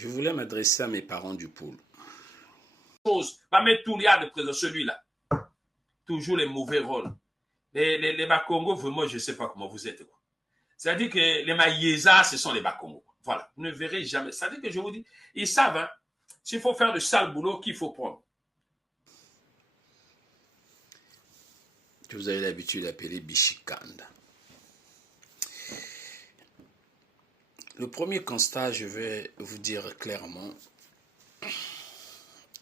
Je voulais m'adresser à mes parents du pool. Va mettre tout liard de présent, celui-là. Toujours les mauvais rôles. Les Bakongo, vraiment, je ne sais pas comment vous êtes. C'est-à-dire que les Maïézas, ce sont les Bakongo. Voilà, vous ne verrez jamais. C'est-à-dire que je vous dis, ils savent, hein, s'il faut faire le sale boulot, qu'il faut prendre. Que vous avez l'habitude d'appeler Bichikanda. Le premier constat, je vais vous dire clairement,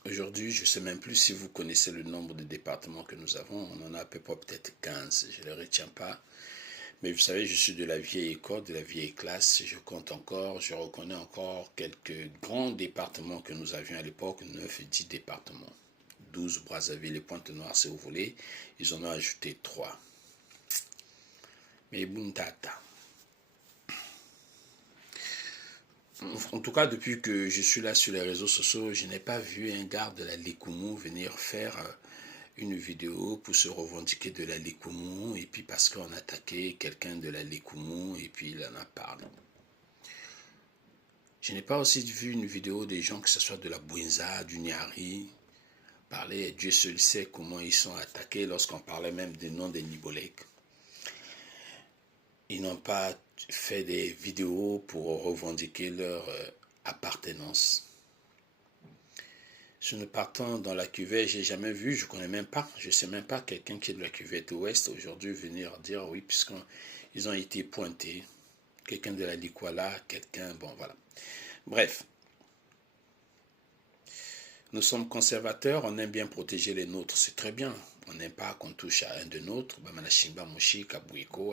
aujourd'hui, je ne sais même plus si vous connaissez le nombre de départements que nous avons. On en a à peu près peut-être 15, je ne les retiens pas. Mais vous savez, je suis de la vieille école, de la vieille classe. Je compte encore, je reconnais encore quelques grands départements que nous avions à l'époque, 9 et 10 départements. 12 Brazzaville et Pointe-Noire, si vous voulez. Ils en ont ajouté 3. Mais Buntata. En tout cas, depuis que je suis là sur les réseaux sociaux, je n'ai pas vu un gars de la Likumu venir faire une vidéo pour se revendiquer de la Likumu et puis parce qu'on a attaqué quelqu'un de la Likumu et puis il en a parlé. Je n'ai pas aussi vu une vidéo des gens, que ce soit de la Bouinza, du Niari, parler, Dieu seul sait comment ils sont attaqués lorsqu'on parlait même du nom des Nibolek. Ils n'ont pas fait des vidéos pour revendiquer leur appartenance. Si nous partons dans la cuvette, j'ai jamais vu, je connais même pas, je sais même pas quelqu'un qui est de la cuvette ouest aujourd'hui venir dire oui, puisqu'ils ont été pointés. Quelqu'un de la Likwala, quelqu'un, bon voilà. Bref. Nous sommes conservateurs, on aime bien protéger les nôtres, c'est très bien. On n'aime pas qu'on touche à un de nôtres.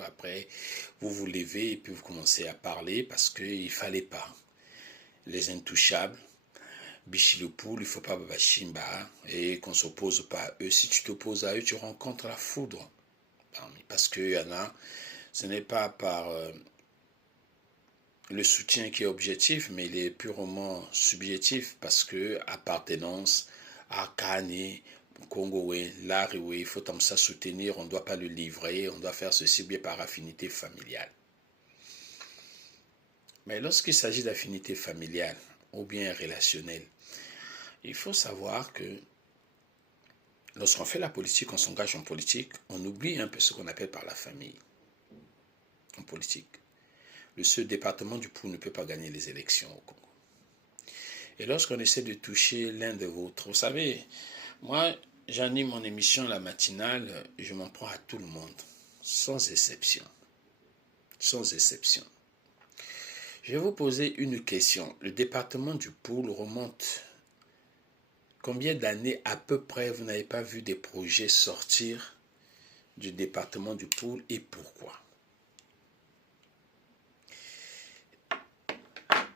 Après, vous vous levez et puis vous commencez à parler parce qu'il ne fallait pas. Les intouchables, Bichiloupoul, il ne faut pas Babachimba et qu'on ne s'oppose pas à eux. Si tu t'opposes à eux, tu rencontres la foudre. Parce qu'il y en a, ce n'est pas par le soutien qui est objectif, mais il est purement subjectif parce que appartenance à Kane, Congo, là, il faut comme ça soutenir, on ne doit pas le livrer, on doit faire ceci bien par affinité familiale. Mais lorsqu'il s'agit d'affinité familiale ou bien relationnelle, il faut savoir que lorsqu'on fait la politique, on s'engage en politique, on oublie un peu ce qu'on appelle par la famille en politique. Le seul département du Pou ne peut pas gagner les élections au Congo. Et lorsqu'on essaie de toucher l'un de vôtres, vous savez, moi, j'anime mon émission la matinale, je m'en prends à tout le monde, sans exception. Sans exception. Je vais vous poser une question. Le département du Poul remonte combien d'années à peu près vous n'avez pas vu des projets sortir du département du Poul et pourquoi?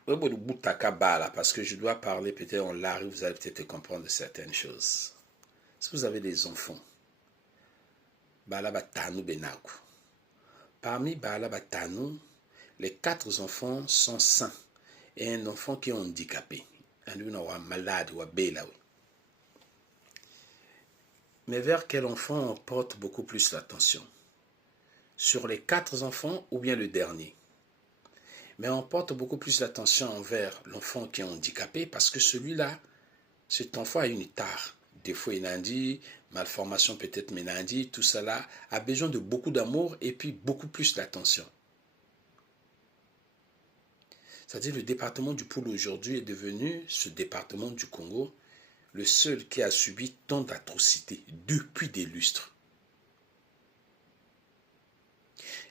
Parce que je dois parler peut-être en large, vous allez peut-être comprendre certaines choses. Si vous avez des enfants, parmi les 4 enfants sont sains et un enfant qui est handicapé, un malade ou mais vers quel enfant on porte beaucoup plus l'attention? Sur les 4 enfants ou bien le dernier? Mais on porte beaucoup plus l'attention envers l'enfant qui est handicapé parce que celui-là, cet enfant a une tare. Défaut inandi, malformation peut-être ménandi, tout cela a besoin de beaucoup d'amour et puis beaucoup plus d'attention. C'est-à-dire le département du Poul aujourd'hui est devenu, ce département du Congo, le seul qui a subi tant d'atrocités depuis des lustres.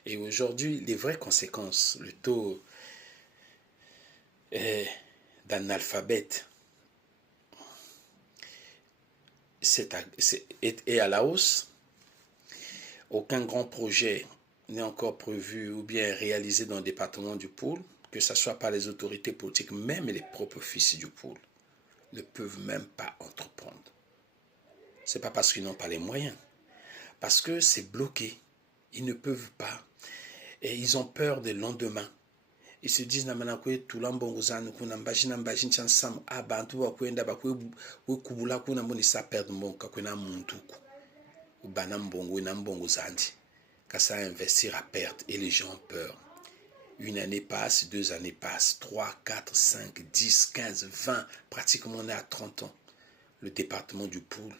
Et aujourd'hui, les vraies conséquences, le taux d'analphabète est à la hausse. Aucun grand projet n'est encore prévu ou bien réalisé dans le département du Poul, que ce soit par les autorités politiques, même les propres fils du Poul ne peuvent même pas entreprendre. Ce n'est pas parce qu'ils n'ont pas les moyens, parce que c'est bloqué. Ils ne peuvent pas. Et ils ont peur des lendemains. Ils se disent namanakwe tulambongozana kuna mbashina mbashincha sam abantu bakwenda bakwe kubula kuna mboni sa perdre mbonka kuna muntuku bana mbongo na mbongozandi kasa investir à perte et les gens ont peur. Une année passe, 2 années passent, 3, 4, 5, 10, 15, 20, pratiquement on est à 30 ans. Le département du Poul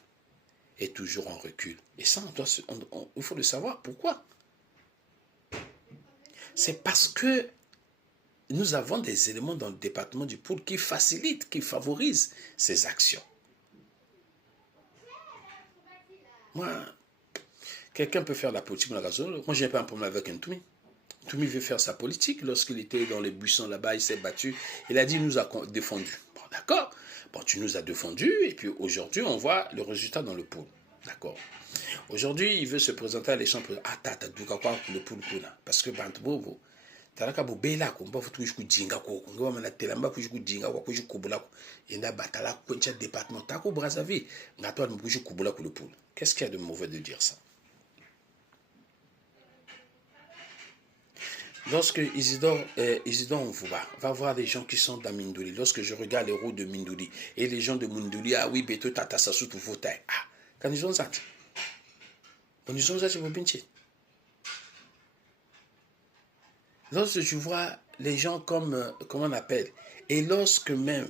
est toujours en recul. Et ça, il faut le savoir. Pourquoi? C'est parce que nous avons des éléments dans le département du Poul qui facilitent, qui favorisent ces actions. Moi, quelqu'un peut faire la politique dans la gazole. Moi, je n'ai pas un problème avec un Toumi. Toumi veut faire sa politique. Lorsqu'il était dans les buissons là-bas, il s'est battu. Il a dit, il nous a défendus. Bon, d'accord. Bon, tu nous as défendus. Et puis aujourd'hui, on voit le résultat dans le Poul. D'accord. Aujourd'hui, il veut se présenter à l'échange. Ah, t'as du quoi pour le Poul. Parce que, Bantubobo, talaka bo bela ko mba futu ku jinga ko ngo mana telamba ku jinga ko ku kubula ko yenda batala ko tcha département ta ko Brazzaville ngato mu ku kubula ko le Poul. Qu'est-ce qu'il y a de mauvais de dire ça? Lorsque Isidore va voir les gens qui sont dans Mindouli, lorsque je regarde les routes de Mindouli et les gens de Mindouli, ah oui, beto tata sasu tu votai. Ah, quand ils ont ça. Quand ils ont ça, c'est pincher. Lorsque je vois les gens comme, comment on appelle, et lorsque même,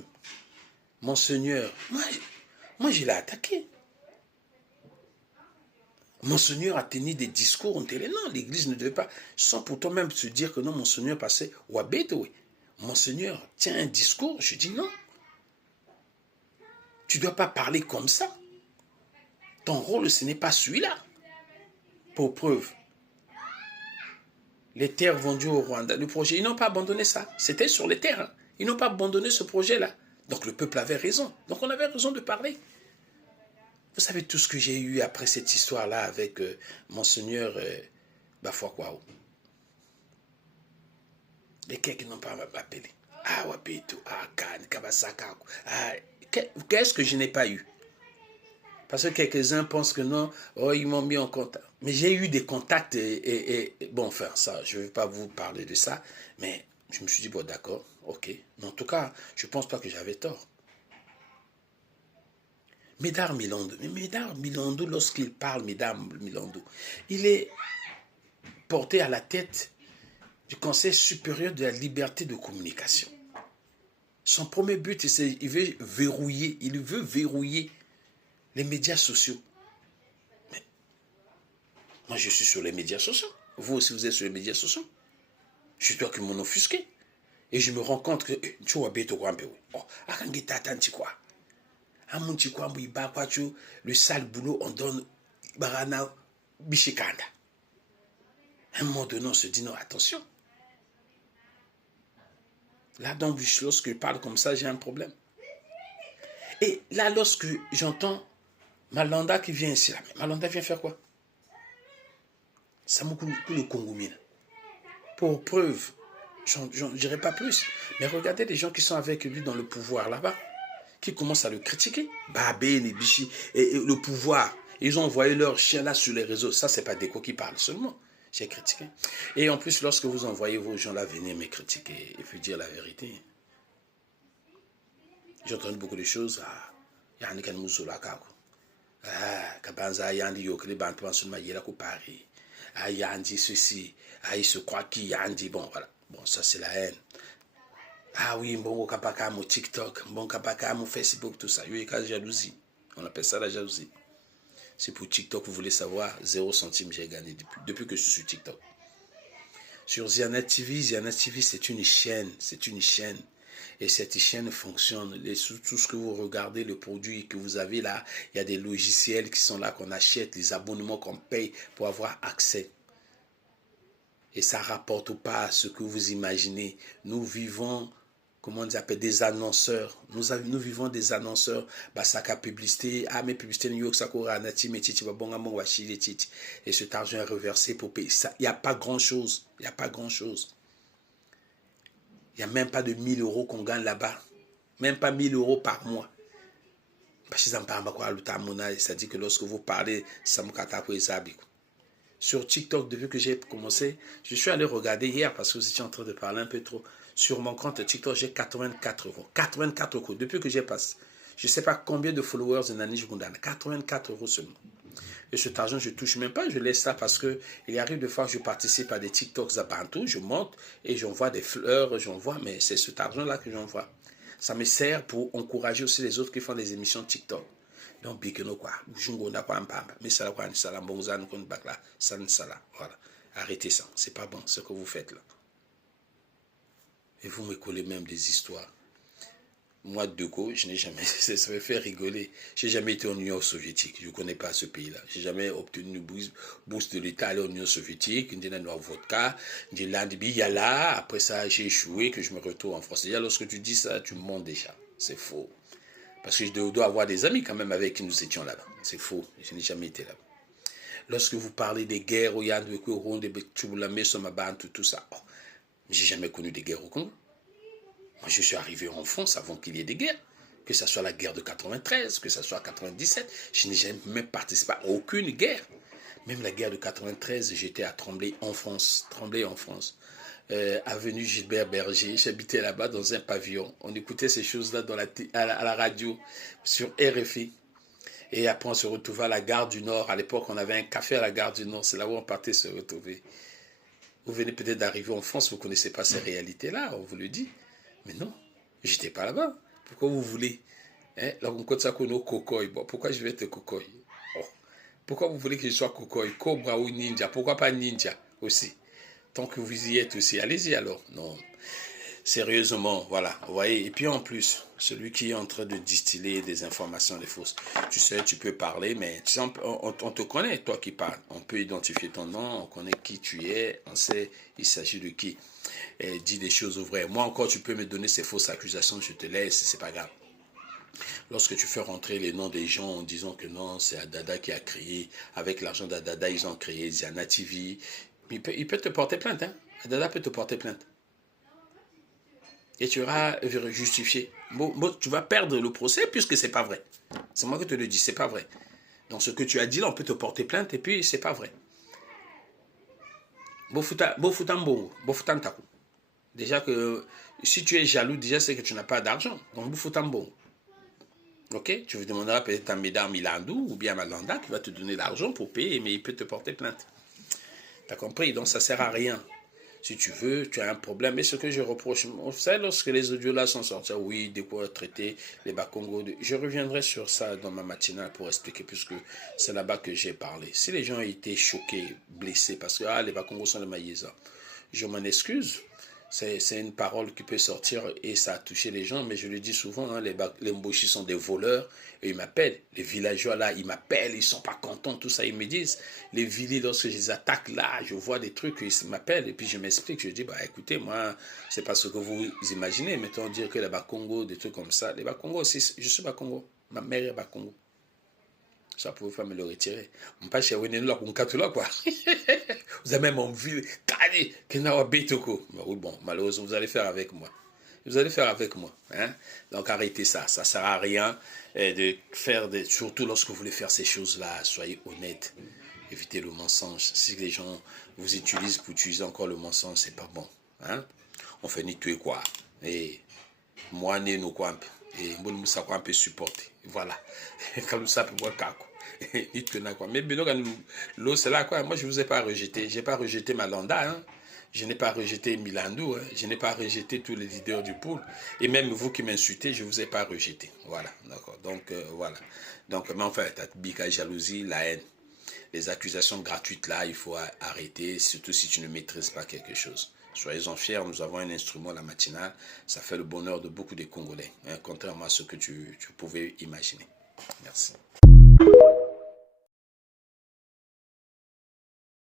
Monseigneur, moi je l'ai attaqué. Monseigneur a tenu des discours, on dirait non, l'église ne devait pas, sans pourtant même se dire que non, Monseigneur passait au Abétoé. Monseigneur tient un discours, je dis non. Tu ne dois pas parler comme ça. Ton rôle, ce n'est pas celui-là. Pour preuve, les terres vendues au Rwanda, le projet, ils n'ont pas abandonné ça. C'était sur les terres. Hein. Ils n'ont pas abandonné ce projet-là. Donc le peuple avait raison. Donc on avait raison de parler. Vous savez tout ce que j'ai eu après cette histoire-là avec Monseigneur Bafoakwao. Les quelques n'ont pas appelé. Ah, Wapito, ah, Kan, Kabasaka. Ah, qu'est-ce que je n'ai pas eu? Parce que quelques-uns pensent que non, oh, ils m'ont mis en contact. Mais j'ai eu des contacts et bon, enfin, ça, je ne vais pas vous parler de ça, mais je me suis dit, bon, d'accord, ok. Mais en tout cas, je ne pense pas que j'avais tort. Médard Milando, lorsqu'il parle, Médard Milando, il est porté à la tête du Conseil supérieur de la liberté de communication. Son premier but, c'est qu'il veut verrouiller les médias sociaux. Mais moi, je suis sur les médias sociaux. Vous aussi, vous êtes sur les médias sociaux. Je dois que m'en offusquer. Et je me rends compte que tu vois bien quoi. Le sale boulot, on donne Barana Bishikanda. À un moment donné, on se dit non, attention. Là, donc, lorsque je parle comme ça, j'ai un problème. Et là, lorsque j'entends Malanda qui vient ici, là, mais Malanda vient faire quoi? Ça m'a coulé le Congo. Pour preuve, j'en dirai pas plus. Mais regardez les gens qui sont avec lui dans le pouvoir là-bas, qui commencent à le critiquer. Babé, Nibichi, et le pouvoir. Ils ont envoyé leur chien là sur les réseaux. Ça, c'est pas Déco qui parle seulement. J'ai critiqué. Et en plus, lorsque vous envoyez vos gens là, venez me critiquer et puis dire la vérité. J'ai entendu beaucoup de choses. Yannick Mouzoulaka. Kabanza Yandi Yokli Bantuan Sunma Yelaku Paris. Yandi ceci. Il se croit qu'il Yandi. Bon, voilà. Bon, ça c'est la haine. Ah oui, bon, Kapaka, mon TikTok, bon, Kapaka, mon Facebook, tout ça. Il y a la jalousie. On appelle ça la jalousie. C'est pour TikTok, vous voulez savoir, 0 centime j'ai gagné depuis que je suis sur TikTok. Sur Ziana TV, c'est une chaîne. Et cette chaîne fonctionne. Tout ce que vous regardez, le produit que vous avez là, il y a des logiciels qui sont là, qu'on achète, les abonnements qu'on paye pour avoir accès. Et ça ne rapporte pas à ce que vous imaginez. Nous vivons, comment on appelle, des annonceurs. Nous vivons des annonceurs. Basaka publicité. Ah, mais publicité, New York, Sakura, Nati, Metiti, Babongamo, Wachili, Titi. Et cet argent est reversé pour payer. Il n'y a pas grand-chose. Il n'y a pas grand-chose. Il n'y a même pas de 1000 € qu'on gagne là-bas. Même pas 1000 € par mois. C'est-à-dire que lorsque vous parlez, ça me catapult les habits. Sur TikTok, depuis que j'ai commencé, je suis allé regarder hier parce que vous étiez en train de parler un peu trop. Sur mon compte TikTok, j'ai 84 €. 84 €. Depuis que j'ai passé, Je ne sais pas combien de followers Nani Jugundana. 84 € seulement. Et cet argent, je ne touche même pas. Je laisse ça parce qu'il arrive de fois que je participe à des TikToks à Bantou. Je monte et j'envoie des fleurs. J'envoie, mais c'est cet argent-là que j'envoie. Ça me sert pour encourager aussi les autres qui font des émissions TikTok. Donc, bikeno quoi. Mais ça la quoi, ça la bonzane qu'on bac là. Ça ne ça là. Voilà. Arrêtez ça. C'est pas bon ce que vous faites là. Et vous me collez même des histoires. Moi, Deco, je n'ai jamais, ça me fait rigoler. Je n'ai jamais été en Union soviétique. Je ne connais pas ce pays-là. Je n'ai jamais obtenu une bourse de l'État à aller en Union soviétique. Je n'ai pas vodka. Je n'ai là. Après ça, j'ai échoué, que je me retrouve en France. Déjà, lorsque tu dis ça, tu mens déjà. C'est faux. Parce que je dois avoir des amis quand même avec qui nous étions là-bas. C'est faux. Je n'ai jamais été là-bas. Lorsque vous parlez des guerres, il y a tout ça. Oh, je n'ai jamais connu des guerres au Congo. Moi, je suis arrivé en France avant qu'il y ait des guerres. Que ce soit la guerre de 93, que ce soit 97. Je n'ai jamais participé à aucune guerre. Même la guerre de 93, j'étais à Tremblay en France. Avenue Gilbert Berger. J'habitais là-bas dans un pavillon. On écoutait ces choses-là à la radio, sur RFI. Et après, on se retrouvait à la gare du Nord. À l'époque, on avait un café à la gare du Nord. C'est là où on partait se retrouver. Vous venez peut-être d'arriver en France, vous ne connaissez pas ces réalités-là, on vous le dit. Mais non, je n'étais pas là-bas. Pourquoi vous voulez pourquoi je vais être cocoy? Pourquoi vous voulez que je sois cocoy? Cobra ou ninja? Pourquoi pas ninja aussi? Tant que vous y êtes aussi, allez-y alors. Non, sérieusement, voilà. Vous voyez. Et puis en plus, celui qui est en train de distiller des informations des fausses, tu sais, tu peux parler, mais tu sais, on te connaît, toi qui parles. On peut identifier ton nom, on connaît qui tu es, on sait il s'agit de qui. Et dis des choses vraies. Moi encore, tu peux me donner ces fausses accusations, je te laisse, c'est pas grave. Lorsque tu fais rentrer les noms des gens en disant que non, c'est Adada qui a créé, avec l'argent d'Adada, ils ont créé Ziana TV, il peut te porter plainte, hein. Adada peut te porter plainte. Et tu auras justifié. Bon, tu vas perdre le procès puisque c'est pas vrai. C'est moi qui te le dis, c'est pas vrai. Donc ce que tu as dit là, on peut te porter plainte et puis c'est pas vrai. Déjà que si tu es jaloux, déjà c'est que tu n'as pas d'argent. Donc ok, tu lui demanderas peut-être à Médard Milandou ou bien à Malanda qui va te donner l'argent pour payer, mais il peut te porter plainte. T'as compris? Donc ça ne sert à rien. Si tu veux, tu as un problème. Mais ce que je reproche, vous savez, lorsque les audios là sont sortis, oui, de quoi traiter les Bakongo. Je reviendrai sur ça dans ma matinale pour expliquer, puisque c'est là-bas que j'ai parlé. Si les gens ont été choqués, blessés, parce que les Bakongo sont les Maïsa, je m'en excuse. C'est une parole qui peut sortir et ça a touché les gens, mais je le dis souvent, hein, les Mboshi sont des voleurs et ils m'appellent. Les villageois là, ils m'appellent, ils ne sont pas contents, tout ça, ils me disent. Les villis, lorsque je les attaque là, je vois des trucs, ils m'appellent et puis je m'explique. Je dis, écoutez, moi, c'est pas ce que vous imaginez. Mettons dire que les Bakongo, des trucs comme ça. Les Bakongo aussi, je suis Bakongo. Ma mère est Bakongo. Ça ne pouvait pas me le retirer. On passe chez Weneno, quoi. Vous avez même envie oui, bon, malheureusement, vous allez faire avec moi. Hein? Donc arrêtez ça. Ça ne sert à rien de faire, surtout lorsque vous voulez faire ces choses-là, soyez honnête. Évitez le mensonge. Si les gens vous utilisent pour utiliser encore le mensonge, c'est pas bon. Hein? On fait ni tuer quoi. Et moi, nous quoi. Et nous ça quoi un peu supporter. Voilà. Comme ça, pour moi, kako. Mais l'eau, c'est là quoi. Moi, je ne vous ai pas rejeté. Je n'ai pas rejeté Malanda. Hein. Je n'ai pas rejeté Milandou. Hein. Je n'ai pas rejeté tous les leaders du pôle. Et même vous qui m'insultez, je ne vous ai pas rejeté. Voilà. D'accord. Donc, voilà. Donc, mais enfin, la jalousie, la haine. Les accusations gratuites là, il faut arrêter. Surtout si tu ne maîtrises pas quelque chose. Soyez-en fiers, nous avons un instrument, la matinale. Ça fait le bonheur de beaucoup de Congolais. Hein, contrairement à ce que tu pouvais imaginer. Merci.